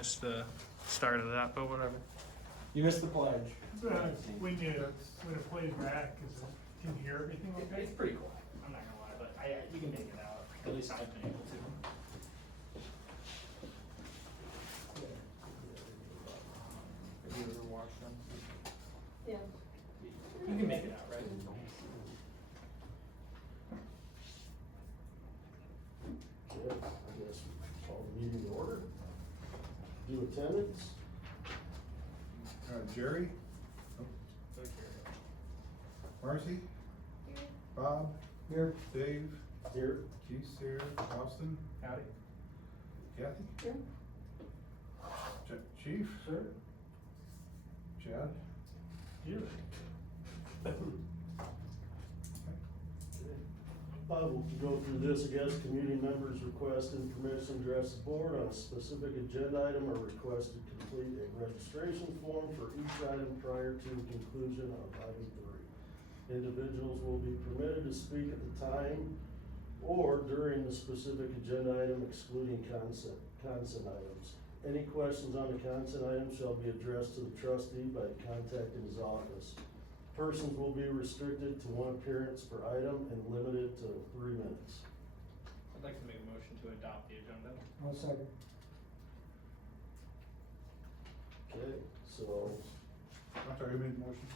missed the start of that, but whatever. You missed the pledge. When it plays back, can you hear everything okay? It's pretty cool. I'm not gonna lie, but you can make it out. At least I've been able to. Have you ever watched them? Yeah. You can make it out, right? Okay, I guess call the meeting to order. Do attendance. Jerry, Marcy, Bob, Here. Dave, Here. Keith's here, Austin, Howdy. Kathy, Here. Chief, Sir. Chad. Here. Bob will go through this, I guess. Community members request information to address the board on a specific agenda item or request to complete a registration form for each item prior to the conclusion of item 3. Individuals will be permitted to speak at the time or during the specific agenda item excluding consent items. Any questions on the consent item shall be addressed to the trustee by contacting his office. Persons will be restricted to 1 appearance per item and limited to 3 minutes. I'd like to make a motion to adopt the agenda. I'll second. Okay, so, I'm sorry, who made the motion?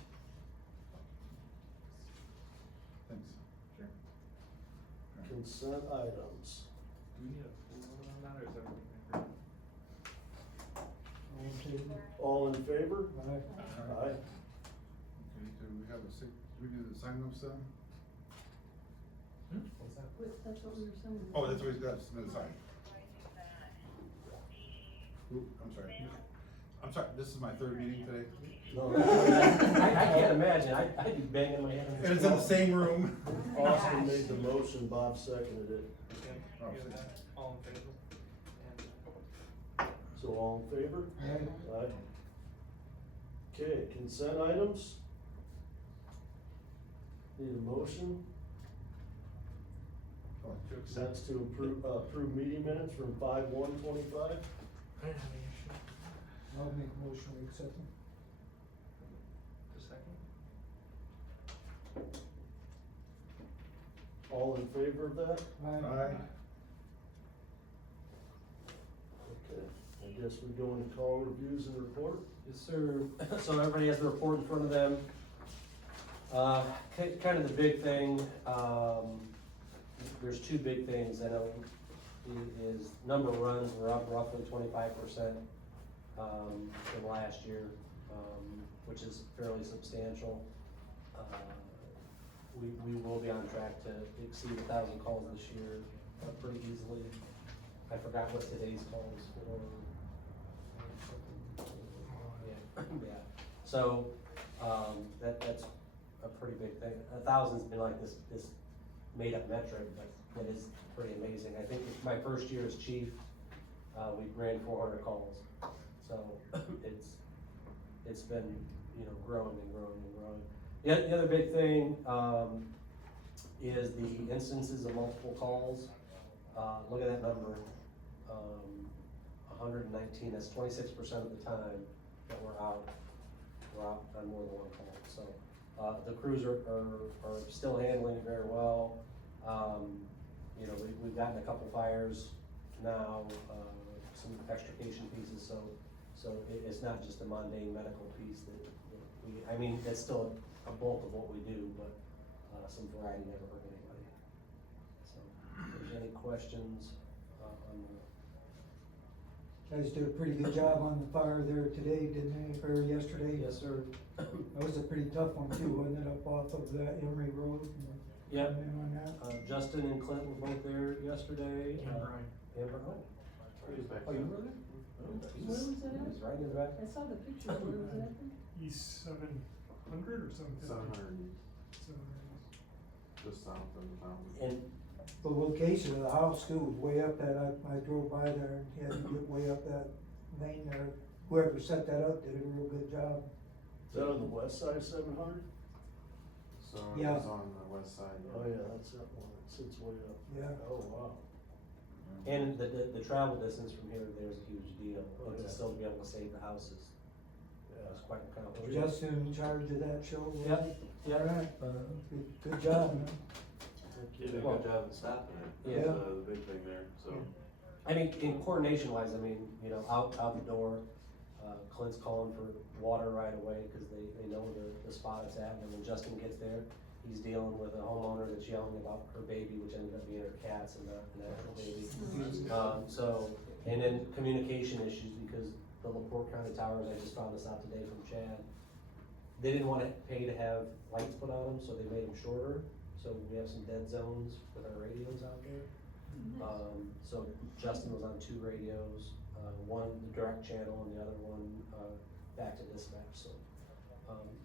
Thanks, Jerry. consent items. Do we need a full vote on that, or is everything agreed? All in favor? All in favor? Aye. Aye. Okay, do we have we do the sign up stuff? What's that? That's what we were saying. Oh, that's what he's got, submit a sign. Ooh, I'm sorry, this is my 3rd meeting today. No, I can't imagine, I'd be banging my head on And it's in the same room. Austin made the motion, Bob seconded it. Okay, Oh, good with six. that? All in favor? And, So all in favor? Aye. Aye. Okay, consent items. Need a motion? Oh, to accept. That's to approve meeting minutes from 5/1/25. I didn't have any issue. I'll make a motion, we accept them. The second? All in favor of that? Aye. Okay, I guess we go into call reviews and report. Yes, sir. So everybody has the report in front of them. Kind of the big thing, there's 2 big things, I know, is number of runs, we're up roughly 25%, from last year, which is fairly substantial. We will be on track to exceed 1,000 calls this year, pretty easily. I forgot what today's calls were. Yeah, so, that's a pretty big thing. 1,000's been like this made-up metric, but it is pretty amazing. I think my first year as chief, we ran 400 calls. So, it's been, growing and growing and growing. The other big thing, is the instances of multiple calls. Look at that number, 119, that's 26% of the time that we're out on more than 1 call, so. The crews are still handling it very well. We've gotten a couple fires now, some extrication pieces, so it's not just a mundane medical piece that's still a bulk of what we do, but, some variety never hurt anybody. So, if there's any questions, on the. Guys did a pretty good job on the fire there today, didn't they, or yesterday? Yes, sir. That was a pretty tough one too, wasn't it, up off of that Emery Road? Yep. And on that? Justin and Clint were both there yesterday. And Brian. Amber, oh, you were there? Where was that at? He's right in the back. I saw the picture, where was that? East 700 or something? 700, just south of the town. And, The location of the house too was way up that, I drove by there and had to get way up that lane there. Whoever set that up did a real good job. Is that on the west side of 700? So Yeah. it's on the west side. Oh yeah, that's that one, it sits way up. Yeah. Oh, wow. and the travel distance from here to there is a huge deal. Oh, It's yeah. still to be able to save the houses. Yeah. That's quite an accomplishment. Justin in charge of that show? was Yep, he? yep. Alright, good job, man. You did a good job at stopping it. Yeah. That's, the big thing there, so. I mean, in coordination wise, I mean, you know, out the door, Clint's calling for water right away, cause they know the spot it's at, and when Justin gets there, he's dealing with a homeowner that's yelling about her baby, which ended up being her cats and an actual baby. So, and then communication issues, because the LaPorte County Towers, I just found this out today from Chad, they didn't wanna pay to have lights put on them, so they made them shorter, so we have some dead zones with our radios out there. So Justin was on 2 radios, one the direct channel and the other one, back to dispatch, so.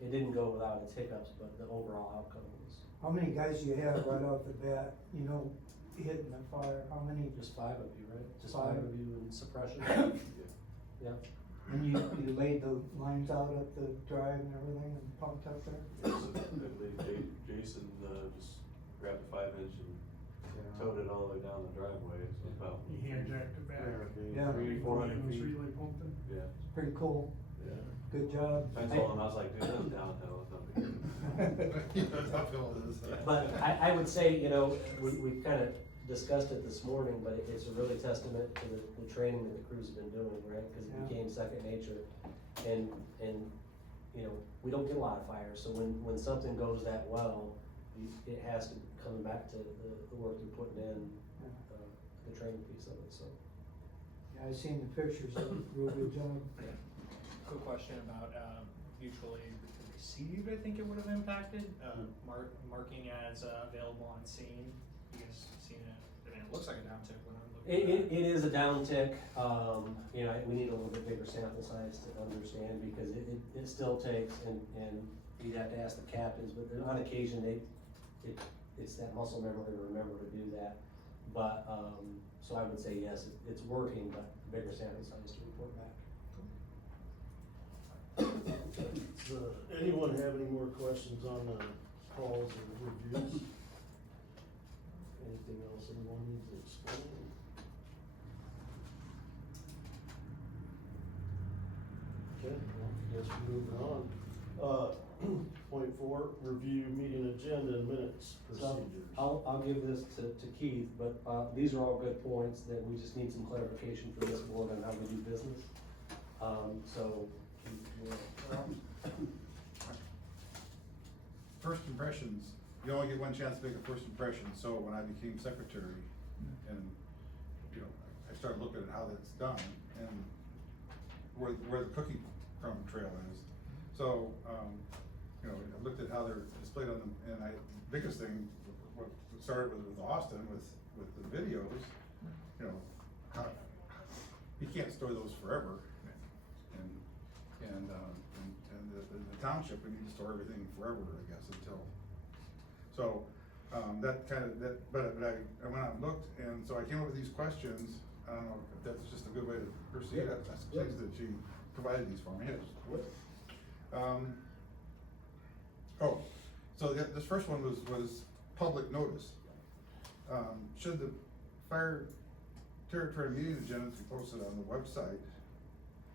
It didn't go without its hiccups, but the overall outcome was How many guys do you have right off the bat, you know, hitting the fire, how many? just 5 of you, right? Just 5. 5 of you in suppression? Yeah. And you laid the lines out up the drive and everything and pumped up there? I believe Jason, just grabbed a 5-inch and towed it all the way down the driveway, so about. You hijacked it back. Yeah. 300-400 It was feet. really pumping. Yeah, Pretty cool, yeah. good job. Pencil, and I was like, dude, that's downhill, it's not big. That's how Phil is. But I would say, you know, we kind of discussed it this morning, but it's a really testament to the training that the crews have been doing, right? Cause it Yeah. became second nature. And, you know, we don't get a lot of fires, so when something goes that well, it has to come back to the work you're putting in, the training piece of it, so. Yeah, I seen the pictures, real good job. Quick question about, mutually received, I think it would have impacted, marking as, available on scene. You guys seen it? I mean, it looks like a downtick when I'm looking at It is a downtick, you know, we need a little bit bigger sample size to understand, because it still takes, and you'd have to ask the captains, but on occasion, it's that muscle memory to remember to do that. But, so I would say yes, it's working, but bigger sample size to report back. Anyone have any more questions on the calls or reviews? Anything else anyone needs to explain? Okay, well, I guess we're moving on. Point 4, review meeting agenda and minutes So, procedures. I'll give this to Keith, but, these are all good points that we just need some clarification from this board on how we do business. So, Keith, you wanna- First impressions, you only get one chance to make a first impression, so when I became secretary, and, you know, I started looking at how that's done, and where the cookie crumb trail is. So, you know, I looked at how they're displayed on them, and biggest thing, what started with Austin, with the videos, you know, you can't store those forever, and the township, we need to store everything forever, I guess, until, so, that kind of, but I went out and looked, and so I came up with these questions. I don't know if that's just a good way to proceed. Yeah. That's pleased that she provided these for me. So this first one was public notice. Should the fire territory meeting agendas be posted on the website,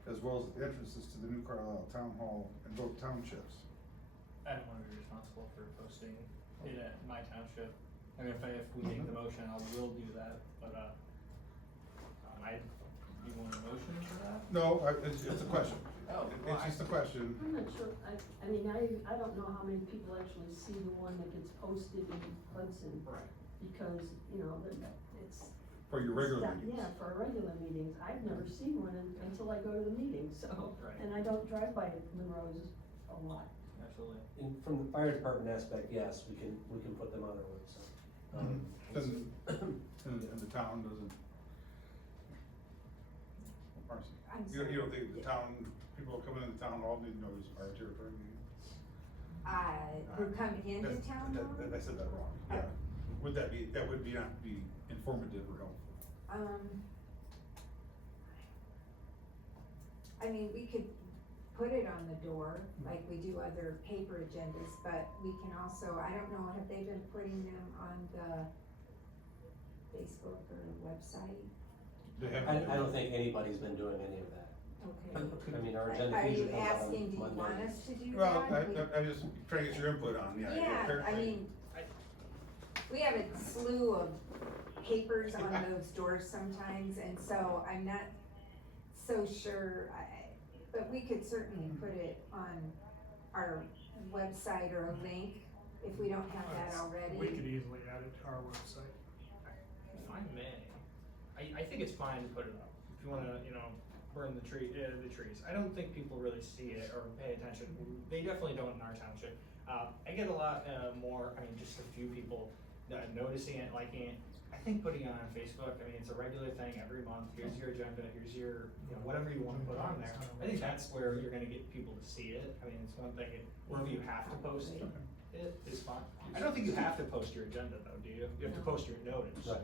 as well as the entrances to the new Carlisle Town Hall and both townships? I don't wanna be responsible for posting it at my township. I mean, if we take the motion, I will do that, but, you want a motion for that? No, it's a question. Oh, It's just a question. I'm not sure, I mean, I don't know how many people actually see the one that gets posted in Hudson, Right. because, you know, it's. For your regular it's meetings. Yeah, for our regular meetings, I've never seen one until I go to the meeting, so. Right. And I don't drive by Monroe's a lot. Absolutely. From the fire department aspect, yes, we can put them on our website. And the town doesn't. Marcy, I'm you sorry. don't think the town, people coming in the town hall need to know this fire territory meeting? Who come into town hall? I said that wrong, yeah. Would that would not be informative or helpful? I mean, we could put it on the door, like we do other paper agendas, but we can also, I don't know, have they been putting them on the Facebook or website? They have. I don't think anybody's been doing any of that. Okay. I mean, our agenda Are usually you comes out on asking, do you want Monday. us to do Well, that? I just trying to get your input on, yeah. Yeah, I apparently- mean, we have a slew of papers on those doors sometimes, and so I'm not so sure, but we could certainly put it on our website or a link if we don't have that already. We could easily add it to our website. If I may, I think it's fine to put it up, if you wanna, burn the trees. I don't think people really see it or pay attention, they definitely don't in our township. I get a lot, more, just a few people, noticing it, liking it. I think putting it on Facebook, it's a regular thing every month, here's your agenda, here's your, whatever you wanna put on there. I think that's where you're gonna get people to see it, it's one thing, wherever you have to post it, is fine. I don't think you have to post your agenda though, do you? You have to post your notice. Right.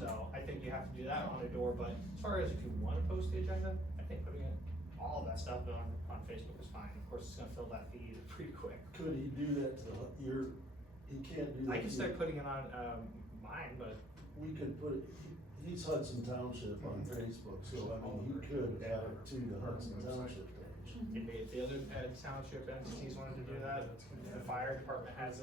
So I think you have to do that on a door, but as far as if you wanna post the agenda, I think putting it, all of that stuff on Facebook is fine. Of course, it's gonna fill that feed pretty quick. Could he do that to he can't do that. I can start putting it on, mine, but We could put, he's Hudson Township on Facebook, so he could add it to the Hudson Township page. maybe if the other township entities wanted to do that, the fire department has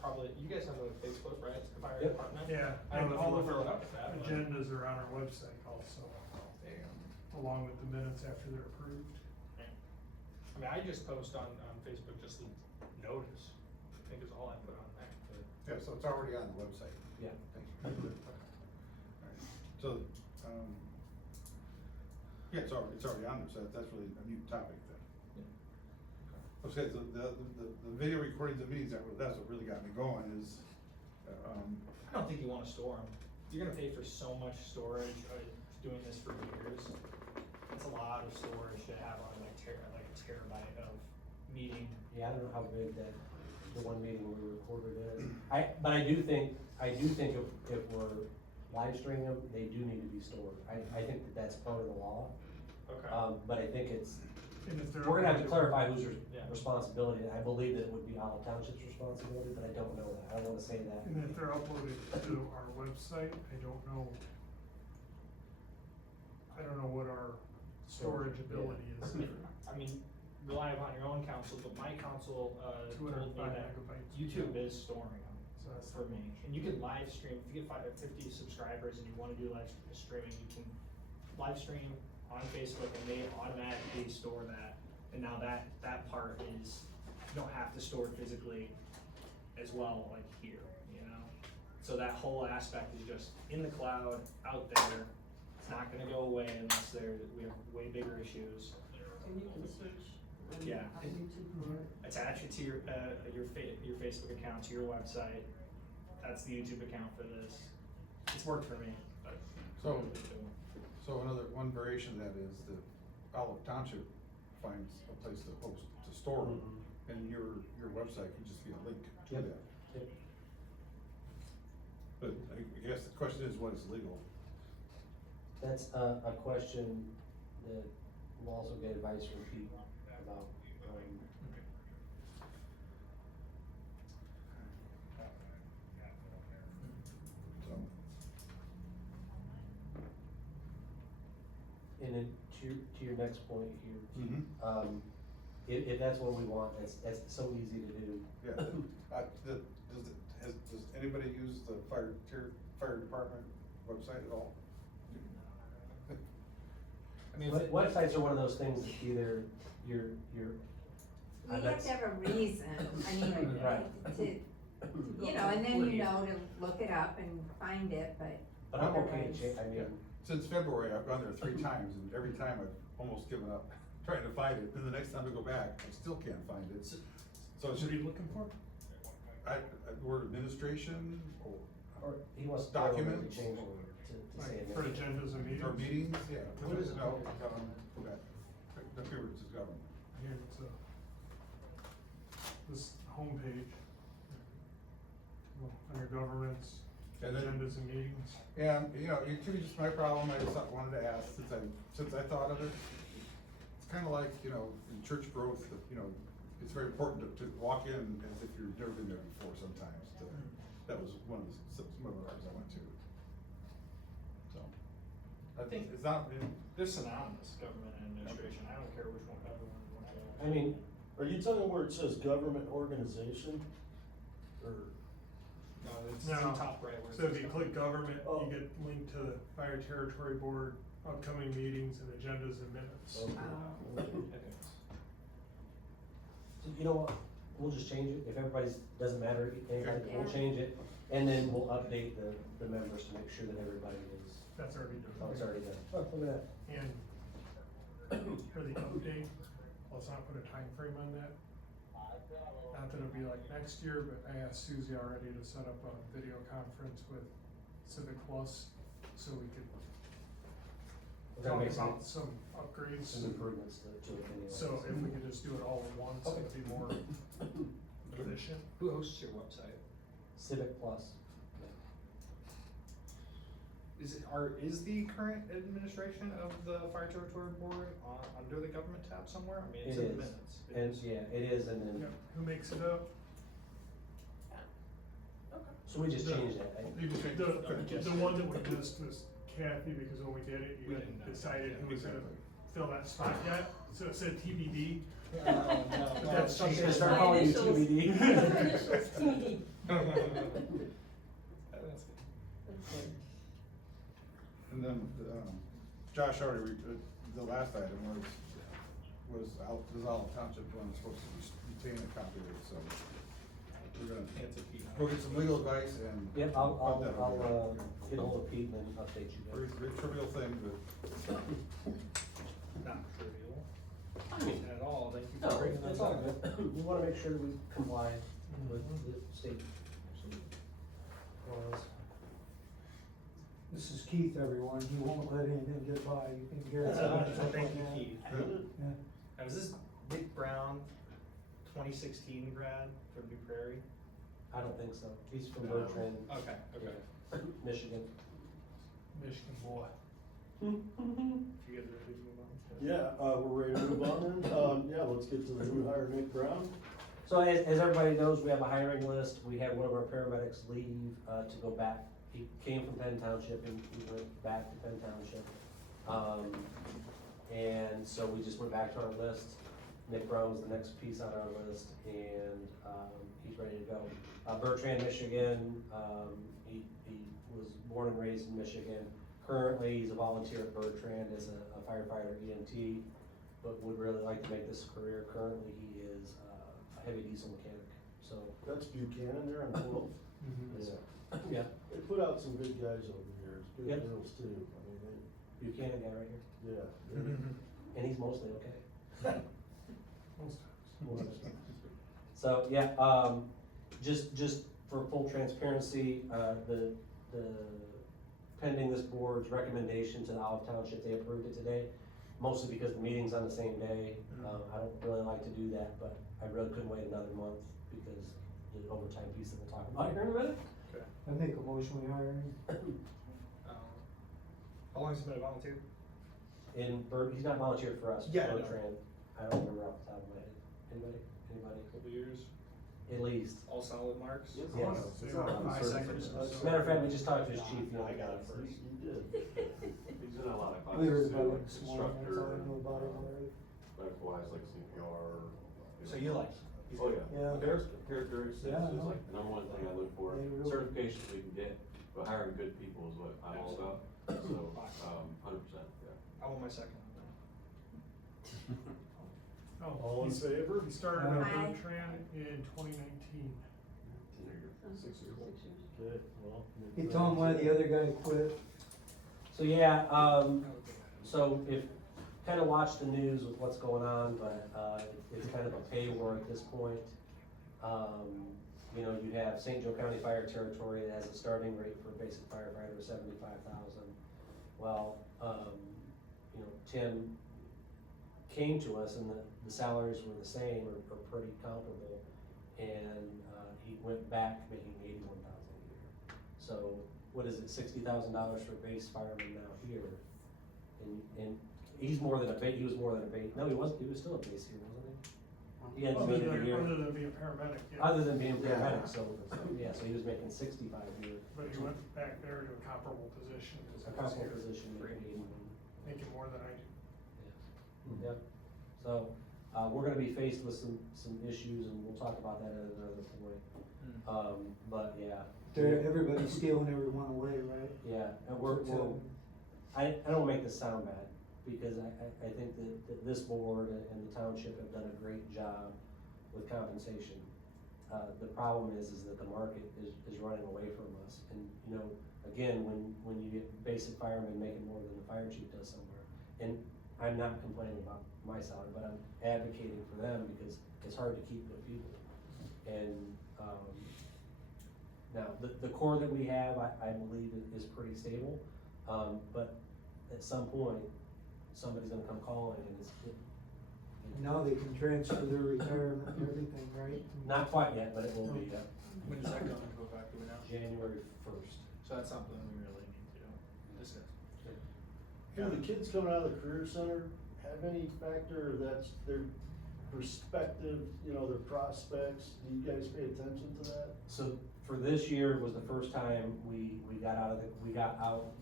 probably, you guys have a Facebook, right? The fire Yep. department? Yeah, I don't and know if all you of wanna fill it our up with that, but- agendas are on our website also, along with the minutes after they're approved. I just post on Facebook, just the notice, I think is all I put on there. Yeah, so it's already on the website. Yeah. Thank you. Alright. So, yeah, it's already on there, so that's really a new topic then. Okay, so the video recordings of meetings, that's what really got me going is, I don't think you wanna store them. You're gonna pay for so much storage, doing this for years. It's a lot of storage to have on like a terabyte of meeting. Yeah, I don't know how big the one meeting we recorded is. But I do think if we're live streaming them, they do need to be stored. I think that's part of the law. Okay. But I think And if they're we're gonna have to uploaded- clarify whose Yeah. responsibility. I believe that it would be Olive Township's responsibility, but I don't know that. I don't wanna say that. And if they're uploaded to our website, I don't know what our storage ability is. Rely upon your own counsel, but my counsel, told me 205 that megabytes. YouTube is storing them. So that's For me, and you can live stream, if you get 50 subscribers and you wanna do live streaming, you can live stream on Facebook and they automatically store that. And now that part is, you don't have to store it physically as well, like here, So that whole aspect is just in the cloud, out there, it's not gonna go away unless we have way bigger issues. And you can search on Yeah. on YouTube. Attach it to your Facebook account, to your website. That's the YouTube account for this. It's worked for me, but. so one variation of that is that Olive Township finds a place to host, to store them, and your website can just be a link to Yep. that. Yep. But I guess the question is, what is legal? That's a question that we'll also get advice from Pete about. So, And then to your next point here, mhm. if that's what we want, that's so easy to do. Yeah, does anybody use the fire department website at all? Websites are one of those things that either you're. We have to have a reason, Right. and then to look it up and find it, but. But I'm okay to otherwise- change, Since February, I've gone there 3 times, and every time I've almost given up trying to find it, then the next time I go back, I still can't find it. So What it's, are you looking for? word administration, or he wants to Documents? change the word to say. Like for agendas and or meetings? meetings, yeah. What is it? No, go back. The here it says government. Here, it's this homepage. Well, under governments, And then- agendas and meetings. And, it could be just my problem, I just wanted to ask, since I thought of it. It's kinda like, in church growth, it's very important to walk in as if you've never been there before sometimes. That was one of some of the ours I went to. So, I think it's not, They're synonymous, government and administration. I mean, Are you telling me where it says government organization? Or, No, it's No. the top right where it So if says you government. click government, Oh. you get linked to the Fire Territory Board, upcoming meetings and agendas and minutes. okay. Okay. so you know what, we'll just change it, if everybody's, doesn't matter, anybody, we'll Yeah. change it, and then we'll update the members to make sure that everybody is, That's already oh, it's done. already done. Oh, look at that. And for the update, let's not put a time frame on that. Not that it'll be like next year, but I asked Susie already to set up a video conference with Civic Plus, so we could We're gonna talk make some, about some upgrades. some improvements to it anyway. So if we could just do it all at once, Okay. it'd be more efficient. Who hosts your website? Civic Plus. Is the current administration of the Fire Territory Board under the government tab somewhere? I mean, it's It in the is. minutes. It And, is. yeah, it is, and then, Yep. Who makes it up? so we just The- changed that. The one that we missed was Kathy, because when we did it, We you didn't know. hadn't decided who was gonna Exactly. fill that spot yet, so it said TBD. No, But that's She's gonna something. start calling you My TBD. initials, TBD. That's good. That's good. And then, Josh already, the last item was Olive Township one, supposed to retain a copy of it, so. We're gonna It's a key. go get some legal advice and. Yep, put that over I'll, there. get ahold of Pete and then update you Very, guys. very trivial thing, but Not trivial I mean, at all. Thank you for no, bringing that it's all up. good. We wanna make sure we comply with the state laws. This is Keith, everyone, he won't let anything get by, you can guarantee. Thank you, Keith. Yeah. Now, is this Nick Brown, 2016 grad from New Prairie? I don't think so. He's from No. Bertrand, Okay, okay. Michigan. Michigan boy. You guys ready to move on? Yeah, we're ready to move on then. Yeah, let's get to the new hire, Nick Brown. So as everybody knows, we have a hiring list. We had one of our paramedics leave, to go back. He came from Penn Township and he went back to Penn Township. And so we just went back to our list. Nick Brown was the next piece on our list and, he's ready to go. Bertrand, Michigan, he was born and raised in Michigan. Currently, he's a volunteer at Bertrand as a firefighter EMT, but would really like to make this a career. Currently, he is a heavy diesel mechanic, so. That's Buchanan there on 12th. Yeah, They put out some good guys over there, good Yep. girls too. I mean, Buchanan guy right here, yeah. and he's mostly okay. Most times. So, yeah, just for full transparency, the pending this board's recommendation to the Olive Township, they approved it today, mostly because the meeting's on the same day. I don't really like to do that, but I really couldn't wait another month because the overtime piece that we'll talk about here in a minute. I make a motion, we hire him. How long has he been a volunteer? He's not volunteered for us, Yeah, I know. Bertrand, I don't remember off the top of my head. Anybody? Couple years. At least. All solid marks? Yes. They were 5 seconds. As a matter of fact, we just talked to his chief. I got it first. You did. He's in a lot of We heard classes about too, it this morning, that's all I instructor, know about it already. medical wise, like CPR. So you like? Oh, yeah. Yeah. Characteristics Yeah, I is know. like the number one thing I look for. They really- Certifications we can get, but hiring good people is what I'm all about. So, 100%, yeah. I want my second on Oh, All in he's- favor? He started at Aye. Bertrand in 2019. So, 6 years old. 6 years. Okay, well. He told him why the other guy quit. So, yeah, that. so if, kinda watch the news with what's going on, but, it's kind of a pay war at this point. You know, you have St. Joe County Fire Territory that has a starting rate for a basic firefighter of 75,000. Well, you know, Tim came to us and the salaries were the same or pretty comparable. And, he went back making 81,000 a year. So, what is it, $60,000 for a base fireman now here? And he's more than he was more than a base, no, he was still a base here, wasn't he? He had to Other make a than, year, other than being a paramedic, yeah. other than being paramedic, so, yeah, so he was making 65 a year. But he went back there to a comparable position. A couple position, making 81. Making more than I do. Yep, so, We're gonna be faced with some issues, and we'll talk about that at another point. But yeah. Everybody's stealing everyone away, right? Yeah, and we're, I don't make this sound bad, because I think that this board and the township have done a great job with compensation. The problem is that the market is running away from us, and, you know, again, when you get basic firemen making more than the fire chief does somewhere, and I'm not complaining about my salary, but I'm advocating for them, because it's hard to keep good people. And, now, the core that we have, I believe is pretty stable, but at some point, somebody's gonna come calling, and Now they can transfer their retirement and everything, right? not quite yet, but it will be, When does that go into effect, do we know? January 1st. So that's something we really need to discuss. Do the kids coming out of the career center have any factor, that's their perspective, you know, their prospects? Do you guys pay attention to that? So for this year was the first time we got out,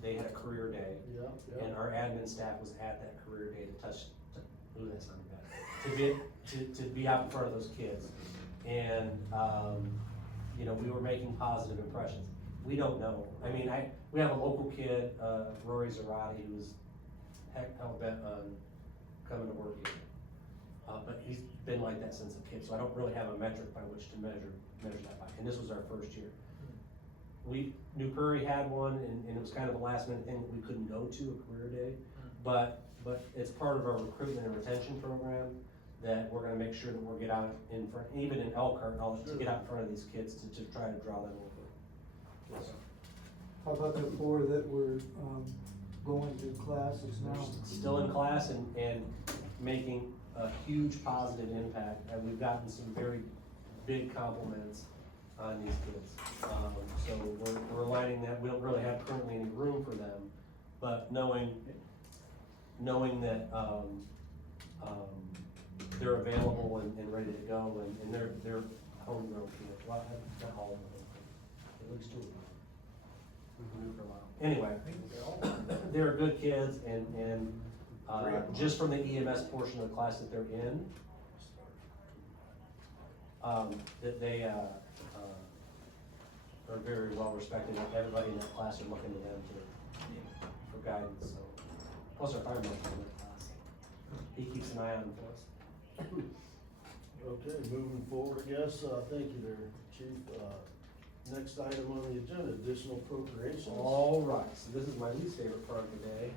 they had a career day, Yeah, and yeah. our admin staff was at that career day ooh, that sounded bad, to be out in front of those kids. And, you know, we were making positive impressions. We don't know, I mean, we have a local kid, Rory Zarate, who's hell-bent on coming to work here. But he's been like that since a kid, so I don't really have a metric by which to measure that by, and this was our first year. New Prairie had one, and it was kind of a last minute thing that we couldn't go to, a career day, but it's part of our recruitment and retention program, that we're gonna make sure that we'll get out in front, even in Elkhart, and all, to get out in front of these kids to try to draw them over. How about the 4 that were, going to classes now? Still in class and making a huge positive impact, and we've gotten some very big compliments on these kids. So we're aligning that, we don't really have currently any room for them, but knowing that, they're available and ready to go, and they're homegrown kids, well, not all of them, at least 2 of them. We've been for a while. Anyway, they're good kids, and just from the EMS portion of the class that they're in, that they, are very well respected, and everybody in that class are looking to them for guidance, so. Plus our fireman in that class, he keeps an eye on them for us. Okay, moving forward, I guess, thank you there, Chief. Next item on the agenda, additional appropriations. All right, so this is my least favorite part of the day.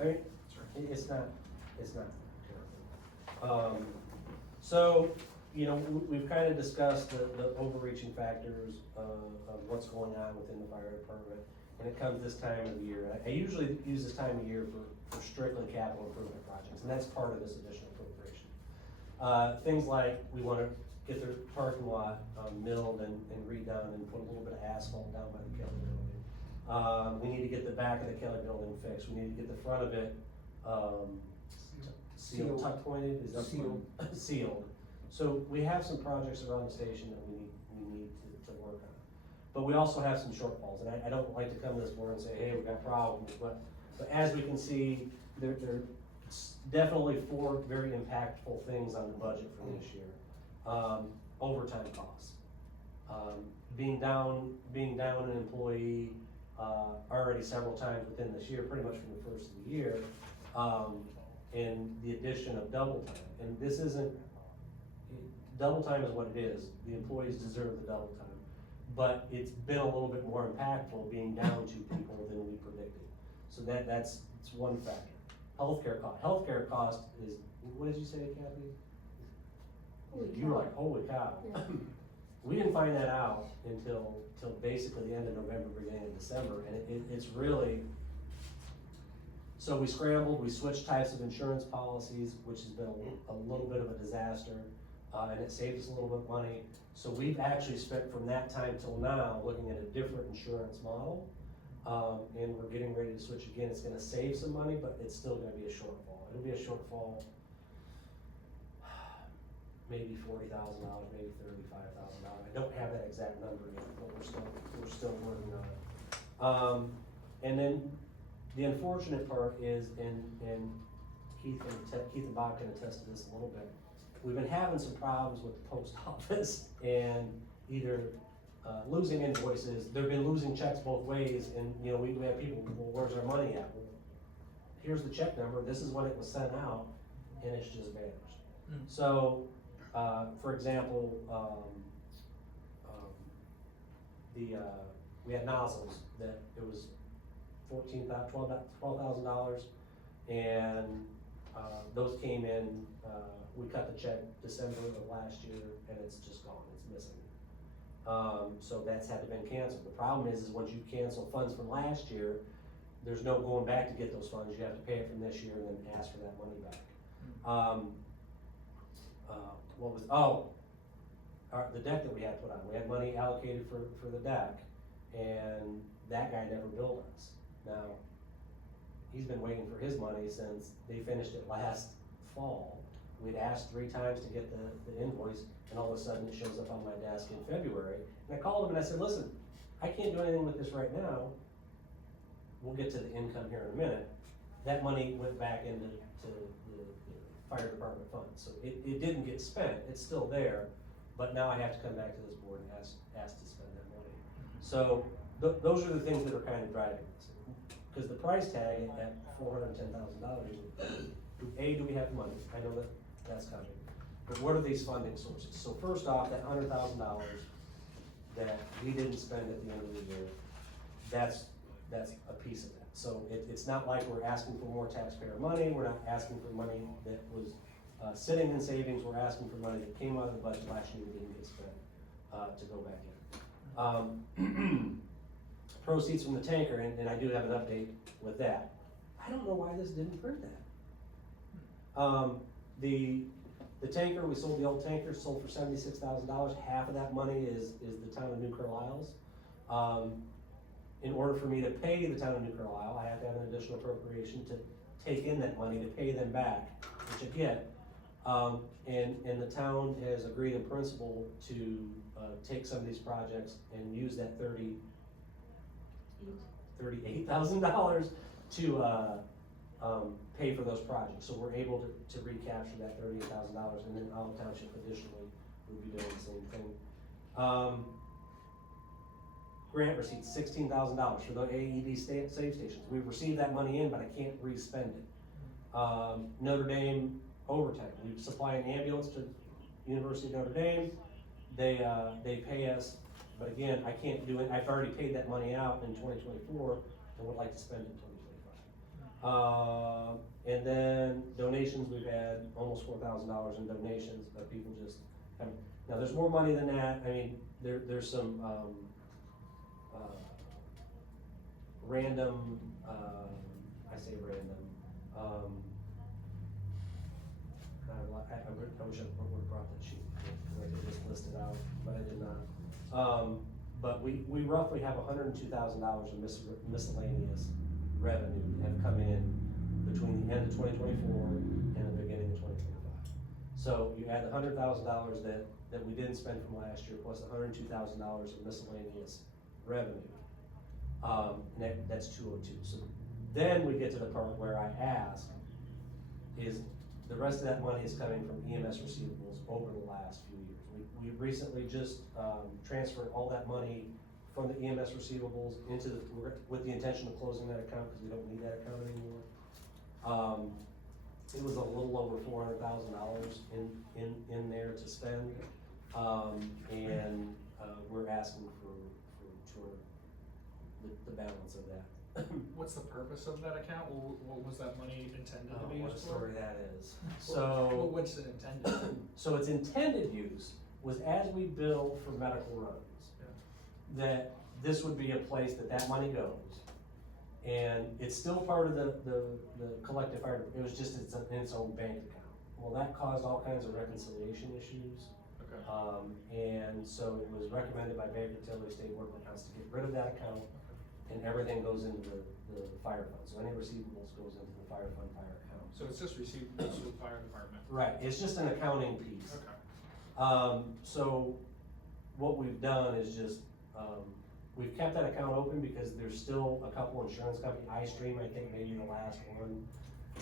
I mean, it's not terrible. So, you know, we've kind of discussed the overreaching factors of what's going on within the fire department, and it comes this time of the year. I usually use this time of year for strictly capital improvement projects, and that's part of this additional appropriation. Things like, we wanna get their parking lot milled and redone, and put a little bit of asphalt down by the Kelly building. We need to get the back of the Kelly building fixed, we need to get the front of it, sealed, tuck pointed, is that? Sealed. Sealed. So we have some projects around the station that we need to work on. But we also have some shortfalls, and I don't like to come to this board and say, hey, we've got problems, but as we can see, there are definitely 4 very impactful things on the budget for this year. Overtime costs. Being down an employee, already several times within this year, pretty much from the first of the year, and the addition of double time. And this isn't, double time is what it is, the employees deserve the double time. But it's been a little bit more impactful being down 2 people than we predicted. So that's one factor. Healthcare cost is, what did you say, Kathy? Holy You were cow. like, holy cow. Yeah. We didn't find that out until basically the end of November, beginning of December, and it's really, so we scrambled, we switched types of insurance policies, which has been a little bit of a disaster, and it saved us a little bit of money. So we've actually spent from that time till now looking at a different insurance model, and we're getting ready to switch again. It's gonna save some money, but it's still gonna be a shortfall. It'll be a shortfall, maybe $40,000, maybe $35,000. I don't have that exact number yet, but we're still working on it. And then the unfortunate part is, and Keith and Bob can attest to this a little bit. We've been having some problems with the post office and either, losing invoices, they've been losing checks both ways, and, you know, we have people, well, where's our money at? Well, here's the check number, this is when it was sent out, and it's just vanished. So, for example, we had nozzles that it was $12,000, and, those came in, we cut the check December of last year, and it's just gone, it's missing. So that's had to been canceled. The problem is once you cancel funds from last year, there's no going back to get those funds, you have to pay it from this year and then ask for that money back. The deck that we had put on, we had money allocated for the deck, and that guy never billed us. Now, he's been waiting for his money since they finished it last fall. We'd asked 3 times to get the invoice, and all of a sudden it shows up on my desk in February. And I called him and I said, listen, I can't do anything with this right now. We'll get to the income here in a minute. That money went back into the fire department fund. So it didn't get spent, it's still there, but now I have to come back to this board and ask to spend that money. So those are the things that are kind of driving this. Because the price tag at $410,000, do we have the money? I know that that's coming. But what are these funding sources? So first off, that $100,000 that we didn't spend at the end of the year, that's a piece of that. So it's not like we're asking for more taxpayer money, we're not asking for money that was sitting in savings, we're asking for money that came out of the budget last year that didn't get spent to go back in. Proceeds from the tanker, and I do have an update with that. I don't know why this didn't print that. The tanker, we sold the old tanker, sold for $76,000. Half of that money is the town of New Carlisle's. In order for me to pay the town of New Carlisle, I have to have an additional appropriation to take in that money to pay them back, which I get. And the town has agreed in principle to take some of these projects and use that $38,000 to pay for those projects. So we're able to recapture that $38,000, and then Olive Township additionally will be doing the same thing. Grant receipts, $16,000 for the AED save stations. We've received that money in, but I can't re-spend it. Notre Dame overtime, we supply an ambulance to University of Notre Dame. They pay us, but again, I can't do it. I've already paid that money out in 2024 and would like to spend it in 2025. And then donations, we've had almost $4,000 in donations, but people just, now there's more money than that. I mean, there's some, random, I say random, I wish I would've brought that sheet, because I could just list it out, but I did not. But we roughly have $102,000 of miscellaneous revenue that have come in between the end of 2024 and the beginning of 2025. So you add the $100,000 that we didn't spend from last year, plus the $102,000 of miscellaneous revenue. And that's 202. So then we get to the part where I ask, is the rest of that money is coming from EMS receivables over the last few years. We recently just transferred all that money from the EMS receivables into with the intention of closing that account because we don't need that account anymore. It was a little over $400,000 in there to spend, and we're asking for the balance of that. What's the purpose of that account? What was that money intended to be What a used for? story that is. So, What's it intended for? so its intended use was as we bill for medical runs, that this would be a place that money goes. And it's still part of the collective fire, it was just in its own bank account. Well, that caused all kinds of reconciliation issues. Okay. And so it was recommended by Baker Tilly State Workers Council to get rid of that account, and everything goes into the fire fund. So any receivables goes into the fire fund fire account. So it's just receivables to the fire department? Right, it's just an accounting piece. Okay. So what we've done is just, we've kept that account open because there's still a couple insurance companies, iStream, I think maybe the last one,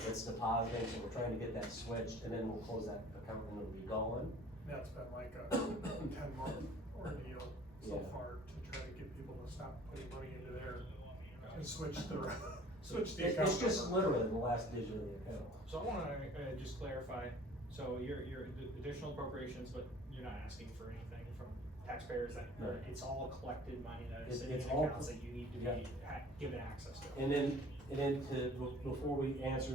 it's depositing, so we're trying to get that switched, and then we'll close that account and it'll be gone. That's been like a 10-month ordeal so Yeah. far to try to get people to stop putting money into there and switch the It's account just number. literally the last digit of the account. So I wanna, just clarify, so your additional appropriations, but you're not asking for anything from taxpayers that, No. it's all collected money that is sitting It's in all accounts that you need to yeah. be, given access to. And then before we ask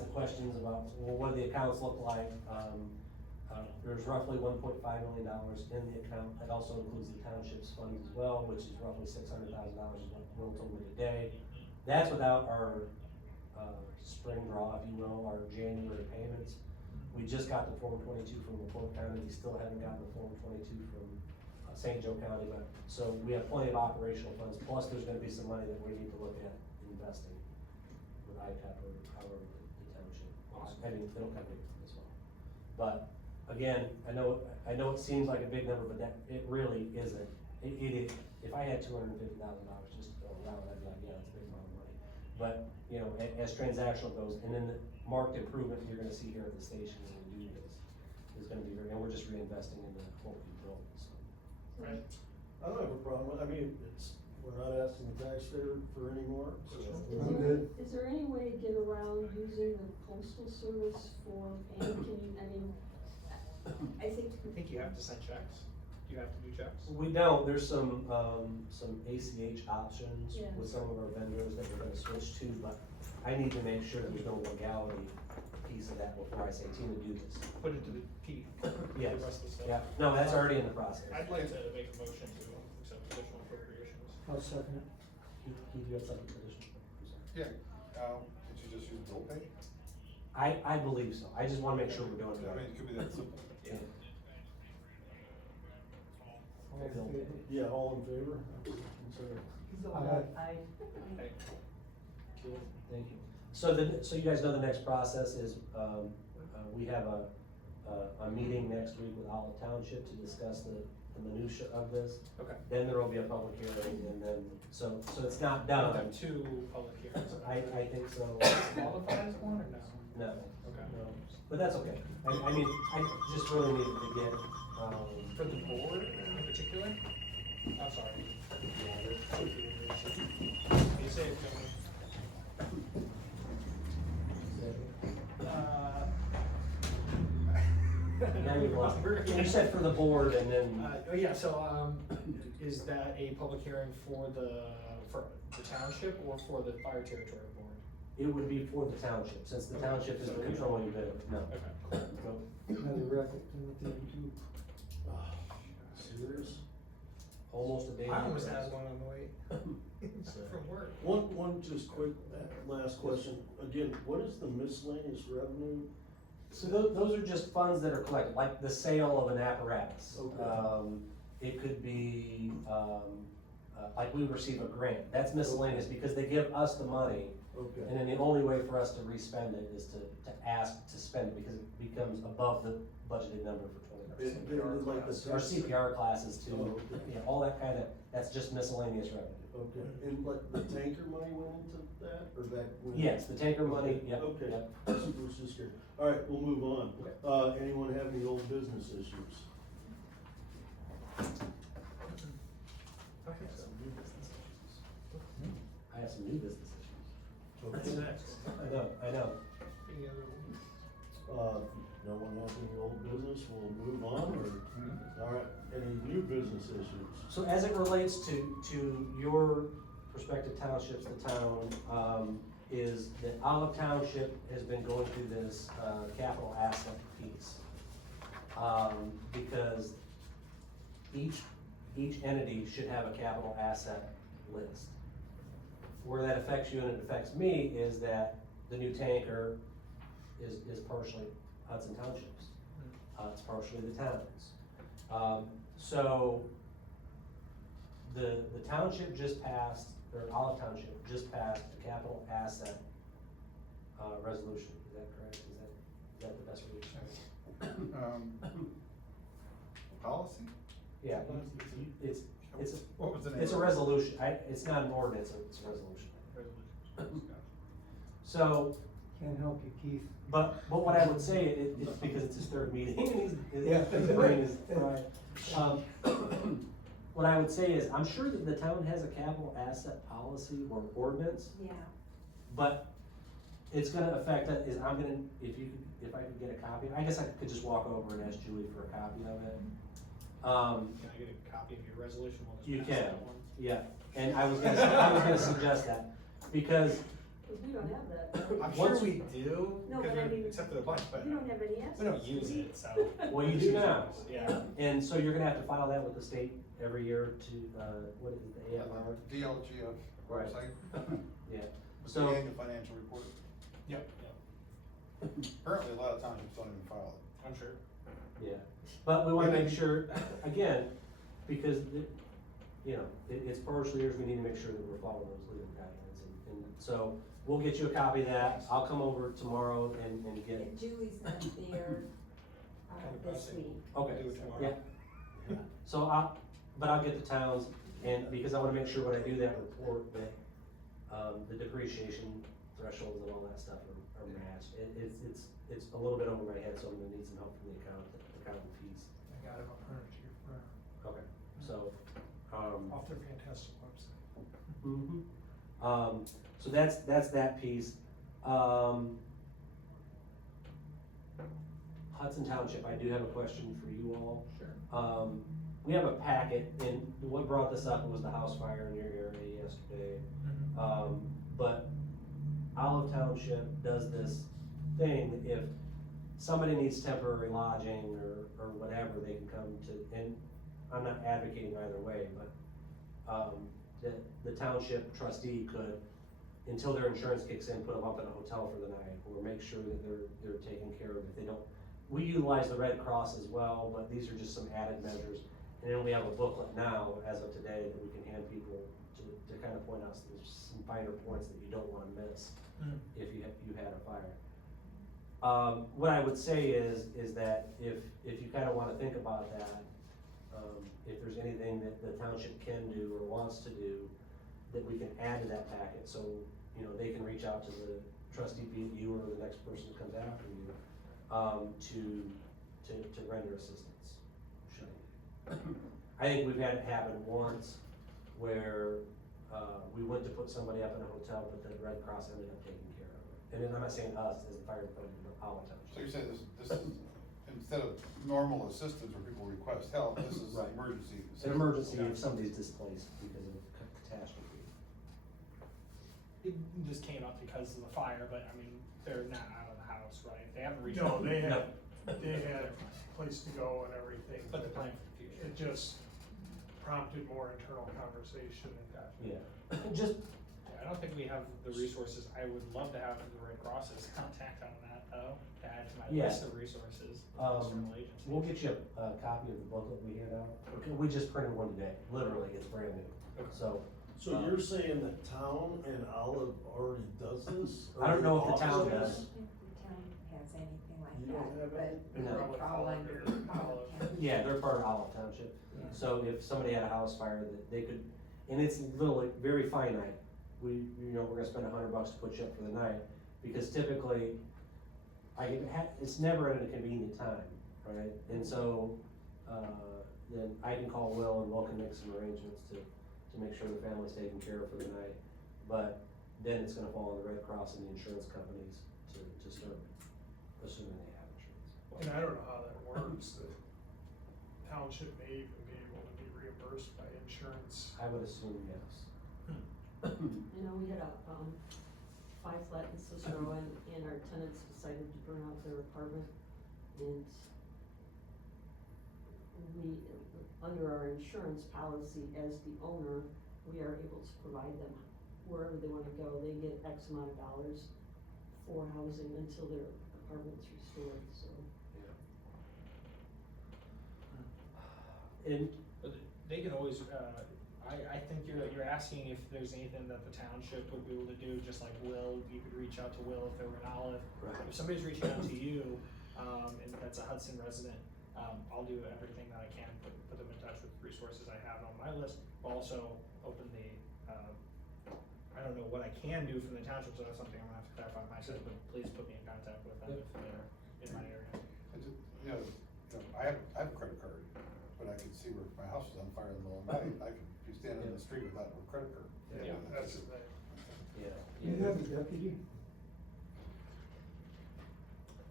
the questions about, well, what do the accounts look like? There's roughly $1.5 million in the account. That also includes the township's funds as well, which is roughly $600,000 is what Will told me today. That's without our, spring draw, if you will, our January payments. We just got the Form 22 from LaPorte County. We still haven't gotten the Form 22 from, St. Joe County, but, so we have plenty of operational funds, plus there's gonna be some money that we need to look at investing with ICAP or however the township. I mean, it'll come in as well. But, again, I know it seems like a big number, but it really isn't. It is, if I had $250,000 just to throw around, I'd be like, yeah, that's a big amount of money. But, you know, as transactional goes, and then the marked improvement you're gonna see here at the stations when we do this is gonna be very, and we're just reinvesting into what we built, so. Right. I don't have a problem, I mean, we're not asking the taxpayer for any more, so. I'm good. Is there any way to get around using the postal service for paying, I think. I think you have to send checks, you have to do checks. We don't, there's some ACH options Yeah. with some of our vendors that we're gonna switch to, but I need to make sure there's no legality piece of that before I say, Tina, do this. Put it to the P. Yes. The rest of the stuff. Yeah, no, that's already in the process. I'd like to make a motion to accept additional appropriations. I'll second it. Keith, you have something additional? I'm sorry. Yeah, did you just use bill pay? I believe so, I just wanna make sure we're doing it I mean, right. it could be that simple. Yeah. All in favor? Yeah, all in favor? I'm sorry. I. Thank you. So you guys know the next process is, we have a meeting next week with Olive Township to discuss the minutia of this. Okay. Then there will be a public hearing, and then, so it's not We've done. done 2 public hearings. I think so. Qualify as one or no? No, Okay. no, but that's okay. I mean, I just really needed to get, For the board in particular? I'm sorry. You say it, now you've lost. You said for the board, and then, Oh, yeah, so, is that a public hearing for the township or for the fire territory board? it would be for the township, since the township is the controlling bidder, no. Okay. No. Another record in the thing too. Serious? Almost a day. I almost had one on the way from work. One just quick, last question, again, what is the miscellaneous revenue? So those are just funds that are collected, like the sale of an apparatus. Okay. It could be, like we receive a grant, that's miscellaneous because they give us the money. Okay. And then the only way for us to respend it is to ask to spend it because it becomes above the budgeted number for 20%. It like the. Our CPR classes too, Oh, okay. yeah, all that kind of, that's just miscellaneous revenue. Okay, and like the tanker money went into that, or that? went- Yes, the tanker money, yep, Okay, yep. super, just here. All right, we'll move on. Okay. Anyone have any old business issues? I have some new business That's issues. next. I know. Any other No one has any old business, we'll move on, or, all right, any new business issues? So as it relates to your prospective townships, the town, is that Olive Township has been going through this, capital asset piece. Because each entity should have a capital asset list. Where that affects you and it affects me is that the new tanker is partially Hudson Township's. It's partially the town's. So the township just passed, or Olive Township just passed a capital asset, resolution. Is that correct? Is that the best way to describe it? Policy? Yeah, it's, What was the name? it's a of it? resolution. It's not an ordinance, it's a resolution. So, Can't help you, Keith. But what I would say, it's because it's his third meeting, and Yeah. his brain is fried. What I would say is, I'm sure that the town has a capital asset policy or ordinance, Yeah, but it's gonna affect, if I could get a copy, I guess I could just walk over and ask Julie for a copy of it. Can I get a copy of your resolution? We'll just You pass can. that one. Yeah, and I was gonna suggest that, because Cause we don't have that. I'm sure Once- we do, No, because but I we mean, accepted a bunch, but We don't have any assets. we don't use it, so. well, you do now. Yeah. And so you're gonna have to file that with the state every year to, what is it, the AFR? DLGF Right. website. Yeah. With So- the annual financial report. Yep. Apparently, a lot of townships don't even file it. I'm sure. Yeah, but we wanna make sure, again, because, it's partial years, we need to make sure that we're following those legal guidelines, and so, we'll get you a copy of that, I'll come over tomorrow and get, Julie's not there, this week. okay. Do it tomorrow. Yeah. So I'll get the towns, and, because I wanna make sure when I do that report that, the depreciation thresholds and all that stuff are matched. It's a little bit over my head, so I'm gonna need some help from the accountant fees. I got it on her to you for, Okay, so, off their fantastic website. so that's that piece. Hudson Township, I do have a question for you all. Sure. We have a packet, and what brought this up was the house fire in your area yesterday. But Olive Township does this thing, that if somebody needs temporary lodging or whatever, they can come to, and I'm not advocating either way, but, the township trustee could, until their insurance kicks in, put them up in a hotel for the night, or make sure that they're taken care of if they don't. We utilize the Red Cross as well, but these are just some added measures. And then we have a booklet now, as of today, that we can hand people to kind of point out some finer points that you don't wanna miss if you had a fire. What I would say is that if you kinda wanna think about that, if there's anything that the township can do or wants to do, that we can add to that packet, so, they can reach out to the trustee, be it you or the next person who comes after you, to render assistance. I think we've had it happen once where, we went to put somebody up in a hotel, but the Red Cross ended up taking care of it. And then I'm not saying us as the fire department, but Olive Township. So you're saying this is, instead of normal assistance where people request help, this is Right. emergency It's assistance. an emergency if somebody's displaced because of catastrophe. It just came up because of the fire, but I mean, they're not out of the house, right? They haven't reached No, out. they No. had a place to go and everything. But they're planning for the future. It just prompted more internal conversation and got. Yeah, just, I don't think we have the resources. I would love to have the Red Cross's contact on that though, to add to my Yeah. list of resources. of external agencies. we'll get you a copy of the booklet we hand out. We just printed one today, literally, it's brand new. Okay. So, So you're saying the town and Olive already does this? I don't know if the Or town I don't does. think the town has anything You like don't have that, it? but No. it would fall under Olive Township. yeah, they're part of Olive Township. So if somebody had a house fire, that they could, and it's literally very finite. We're gonna spend $100 to put you up for the night, because typically, it's never at a convenient time, right? And so, then I can call Will and Will can make some arrangements to make sure the family's taken care of for the night. But then it's gonna fall on the Red Cross and the insurance companies to start, assuming they have insurance. And I don't know how that works, the township may even be able to be reimbursed by insurance. I would assume yes. We had a, 5-flat in Cicero and our tenants decided to burn out their apartment. And we, under our insurance policy as the owner, we are able to provide them wherever they wanna go. They get X amount of dollars for housing until their apartment's restored, so. And, But they can always, I think you're asking if there's anything that the township would be able to do, just like Will, you could reach out to Will if they were in Olive. right. If somebody's reaching out to you, and that's a Hudson resident, I'll do everything that I can, put them in touch with resources I have on my list. Also, open the, I I don't know what I can do from the township, so that's something I'm gonna have to clarify myself, but please put me in contact with them if they're in my area. I have a credit card, but I can see where if my house is on fire in the middle of the night, I can be standing in the street without a credit card. Yeah, That's the thing. Yeah. You have a deputy?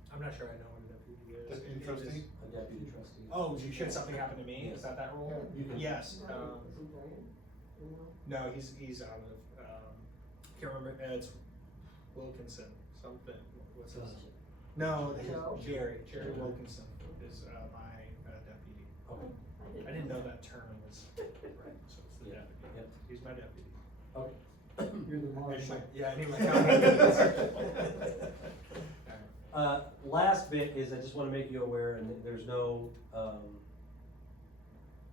I'm not sure I know what a deputy is. Deputy It trustee? is- A deputy trustee. Oh, should something happen to me, is that that role? Yeah, you can- Yes, Isn't Brian, you know? no, he's out of, can't remember, it's Wilkinson, something, what's his? No, Joe? Jerry Wilkinson is, my, deputy. Okay. I didn't know that term was right, so it's the Yeah, deputy. yep. He's my deputy. Okay. You're the I need marshal. my- Yeah, I need my comment. Last bit is I just wanna make you aware, and there's no,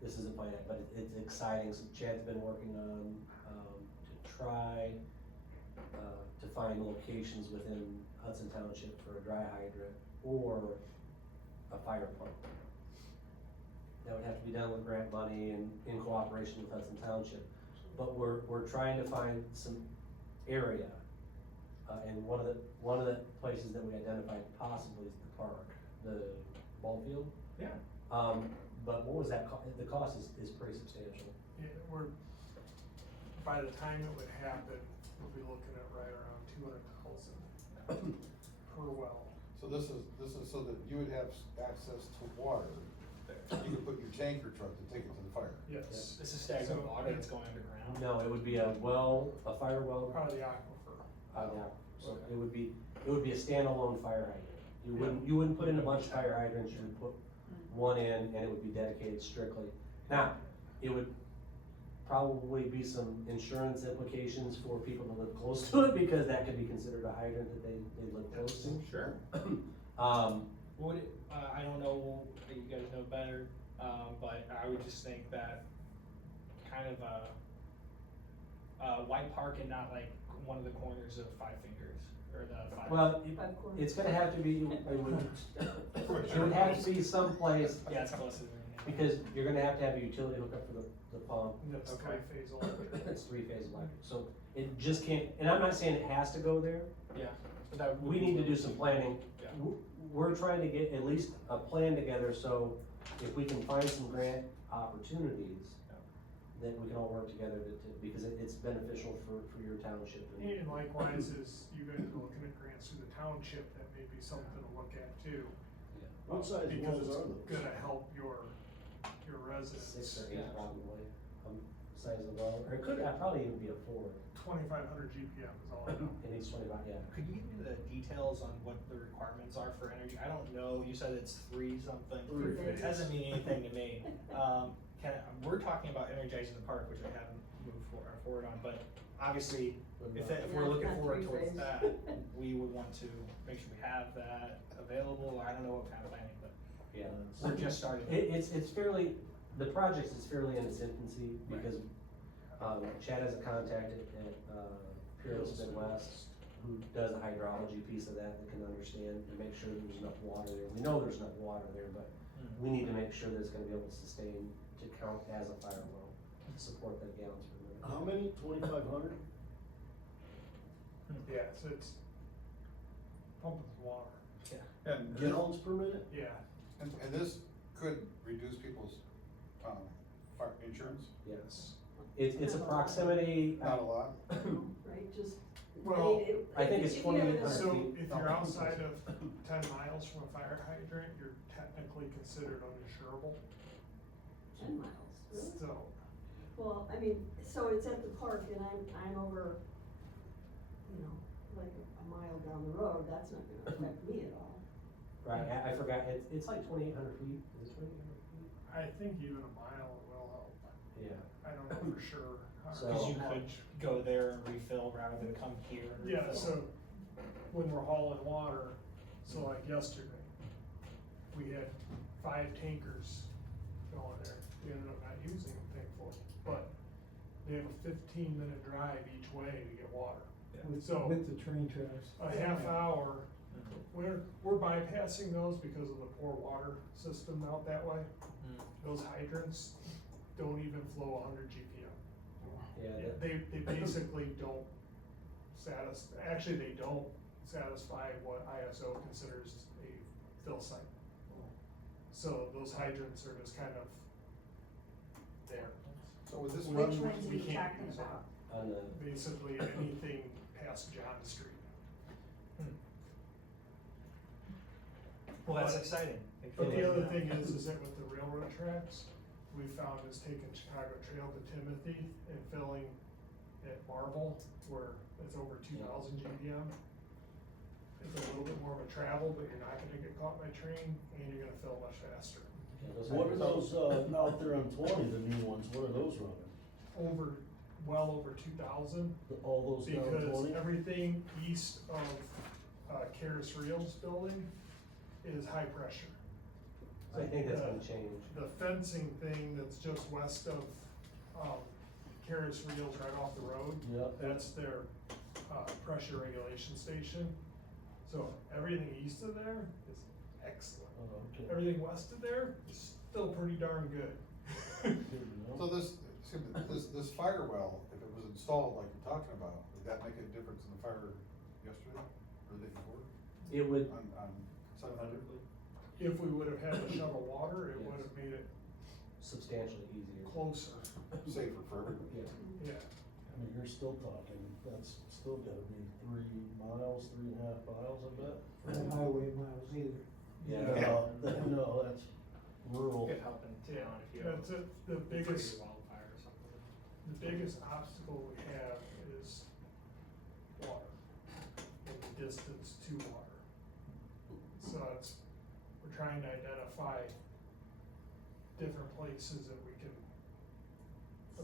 this isn't finite, but it's exciting, so Chad's been working on, to try, to find locations within Hudson Township for a dry hydrant or a fire pump. That would have to be done with grant money and in cooperation with Hudson Township, but we're trying to find some area. And one of the places that we identified possibly is the park, the ball field. Yeah. But what was that the cost is pretty substantial. Yeah, by the time it would happen, we'll be looking at right around 200,000 per well. So this is so that you would have access to water. You could put your tanker truck to take it to the fire. Yes. This is stagnant So, water that's going underground? No, it would be a fire well. Probably the aquifer. Yeah, so it would be a standalone fire hydrant. You wouldn't put in a bunch of fire hydrants, you would put one in and it would be dedicated strictly. Now, it would probably be some insurance implications for people to live close to it, because that could be considered a hydrant that they live close to. Sure. Would it, I don't know, you guys know better, but I would just think that kind of White Park and not like one of the corners of Five Fingers, or the Five. Well, Five corners. it's gonna have to be, it would have to be someplace, Yeah, it's closer than. because you're gonna have to have a utility hookup for the pump. That's Okay. three-phase electric. It's three-phase electric, so it just can't, and I'm not saying it has to go there. Yeah. But that would We need to do some planning. Yeah. We're trying to get at least a plan together, so if we can find some grant opportunities, then we can all work together because it's beneficial for your township. And likewise, as you guys are looking at grants through the township, that may be something to look at too. What size Because wells it's are those? gonna help your residents. 6 or 8 probably, size of well, or it could probably even be a 4. 2,500 GPM is all I know. It needs 25, yeah. Could you give me the details on what the requirements are for energy? I don't know, you said it's 3 something. Three It phases. doesn't mean anything to me. We're talking about energizing the park, which I haven't moved forward on, but obviously, if we're Yeah, looking not forward towards three-phase. that, we would want to make sure we have that available. I don't know what kind of planning, but Yeah. we're just starting. It's fairly, the project is fairly in its infancy because, Chad has a contact at, Peerless Midwest who does the hydrology piece of that can understand and make sure there's enough water there. We know there's enough water there, but we need to make sure that it's gonna be able to sustain, to count as a fire well, to support the gallons per minute. How many? 2,500? Yeah, so it's pumping water. And Gallons per minute? Yeah, And this could reduce people's, fire insurance, Yes. It's a proximity, not a lot. Right, just. Well, I think it's if you have 2,800 enough- so feet. if you're outside of 10 miles from a fire hydrant, you're technically considered uninsurable. 10 miles, really? So, Well, I mean, so it's at the park and I'm over, you know, like a mile down the road, that's not gonna affect me at all. right, I forgot, it's like 2,800 feet, is it 2,800 feet? I think even a mile will help. Yeah. I don't know for sure. So- Cause you how could much. go there and refill rather than come here and Yeah, refill. so when we're hauling water, so like yesterday, we had 5 tankers going there. We ended up not using them, thankfully, but they have a 15-minute drive each way to get water. So With the train tracks. a half hour, we're bypassing those because of the poor water system out that way. Those hydrants don't even flow 100 GPM. Yeah, They basically don't actually, they don't satisfy what ISO considers a fill site. So those hydrants are just kind of there. So with this Which run, ones are we you can't talking use that. about? On the, Basically, anything past John Street. Well, that's But- exciting. But the other thing is that with the railroad tracks, we found is taking Chicago Trail to Timothy and filling at Marble, where it's over 2,000 GDM. It's a little bit more of a travel, but you're not gonna get caught by train, and you're gonna fill much faster. yeah, those What are hydrants. those, out there on 20, the new ones, what are those running? Well over 2,000, All those down because 20? everything east of, Karis Reels building is high pressure. I think that's gonna change. The fencing thing that's just west of, Karis Reels right off the road, Yep. that's their, pressure regulation station. So everything east of there is excellent. Oh, okay. Everything west of there is still pretty darn good. Good to know. so this fire well, if it was installed like you're talking about, would that make a difference in the fire yesterday or the day before? It would, On 700? If we would have had to shovel water, it would Yes. have made it substantially easier. closer, Safer for everybody. Yeah. yeah. I mean, you're still talking, that's still gotta be 3 miles, 3.5 miles, I bet. Not highway miles either. Yeah. No, that's rural. Could help in Yeah, town if you have that's it, the biggest, wildfire or something. the biggest obstacle we have is water, and the distance to water. So we're trying to identify different places that we can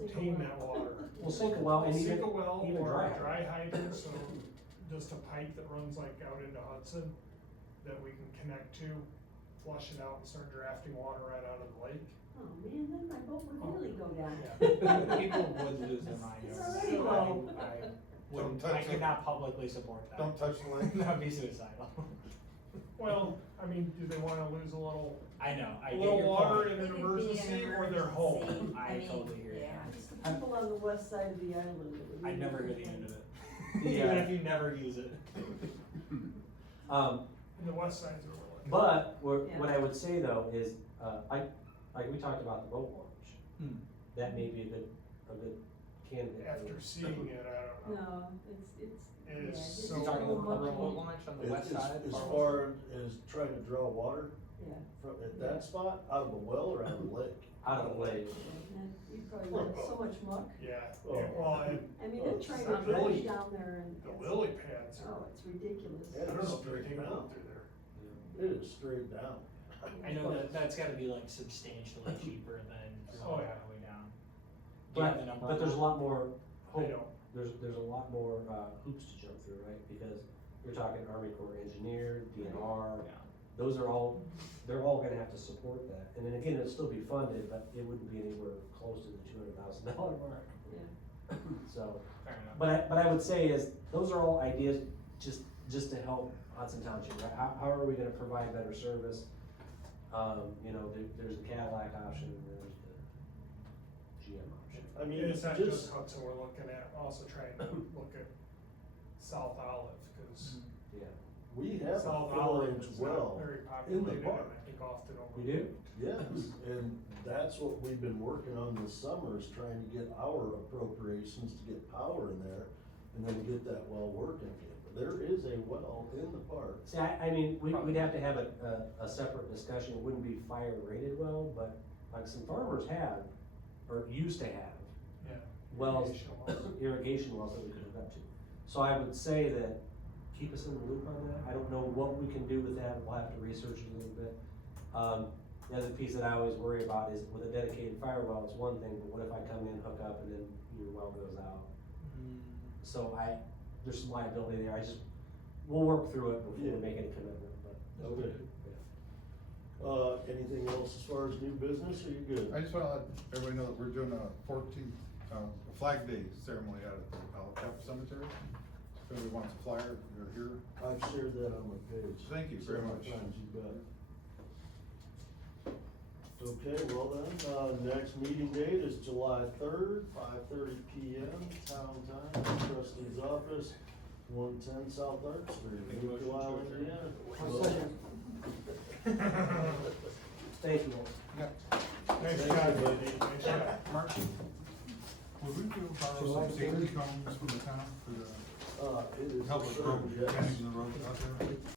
obtain that water. We'll sink a well and even, Sink a well even or dry. a dry hydrant, so just a pipe that runs like out into Hudson that we can connect to, flush it out and start drafting water right out of the lake. Oh, man, then my boat would really go down. People would lose their mind. It's over already it. low. Don't I touch could it. not publicly support that. Don't touch the lake. That would be suicidal. Well, I mean, do they wanna lose a little, I know, I a get little your water point. in an It would be an emergency or their home? emergency. I mean, totally hear you. yeah. It's the people on the west side of the island that would. I'd really never hear the complain. end of it. Yeah. Even if you never use it. In the west side's where we're looking. But, Yeah. what I would say though is, like we talked about the boat launch, Hmm. that may be a good candidate. After seeing it, I don't know. No, it's. It yeah, is it's so You're talking a little about the mucky. remote launch on the west side? As far as trying to draw water Yeah, from, at that spot, out of a well or out of the lake? Out of the lake. and you probably let so much muck. Yeah, Oh. well, and I mean, Oh, they're it's trying not to really- dredge down there and. the it's- lily pads Oh, are, it's ridiculous. I don't know if they're Straight taking down. out through there. It is straight down. I know that's gotta be like substantially cheaper than Oh, drilling yeah. all the way down. Do you have the number But on there's a that? lot more I hope, don't. there's a lot more, hoops to jump through, right? Because you're talking Army Corps of Engineer, DNR, Yeah. those are all, they're all gonna have to support that. And then again, it'll still be funded, but it wouldn't be anywhere close to the $200,000 mark. Yeah. So, Fair enough. but I would say is, those are all ideas just to help Hudson Township, right? How are we gonna provide better service? You know, there's the Cadillac option, and there's the GM option. I mean, And it's not just just, Hudson, we're looking at, also trying to look at South Olive, cause Yeah. we have a South 4-inch Olive is well not very in the populated, and park. I think often We overlooked. do? Yes, and that's what we've been working on this summer, is trying to get our appropriations to get power in there, and then get that well working again. But there is a well in the park. See, I mean, we'd have to have a separate discussion, it wouldn't be fire rated well, but like some farmers have, or used to have, Yeah. wells, Irrigation wells. irrigation wells that we could hook up to. So I would say that, keep us in the loop on that, I don't know what we can do with that, we'll have to research it a little bit. The other piece that I always worry about is with a dedicated fire well, it's one thing, but what if I come in, hook up, and then your well goes out? So there's some liability there, we'll work through it before we Yeah. make any commitment, but. Okay. Anything else as far as new business, or you good? I just wanna let everybody know that we're doing a 14th, Flag Day ceremony out at the Olive Chapel Cemetery. If anybody wants a flyer, you're here. I've shared that on my page. Thank you very several much. times, you bet. Okay, well then, next meeting date is July 3rd, 5:30 PM, town time, trustee's office. 110 South Arch Street, Make a motion to Nicola, adjourn. Indiana. I'll second. Thank you all. Thanks, Thank Scott. you, buddy. Thanks, Scott. Mark, would we be able to borrow some safety cones from the town for the It is. public road, managing the roads out there?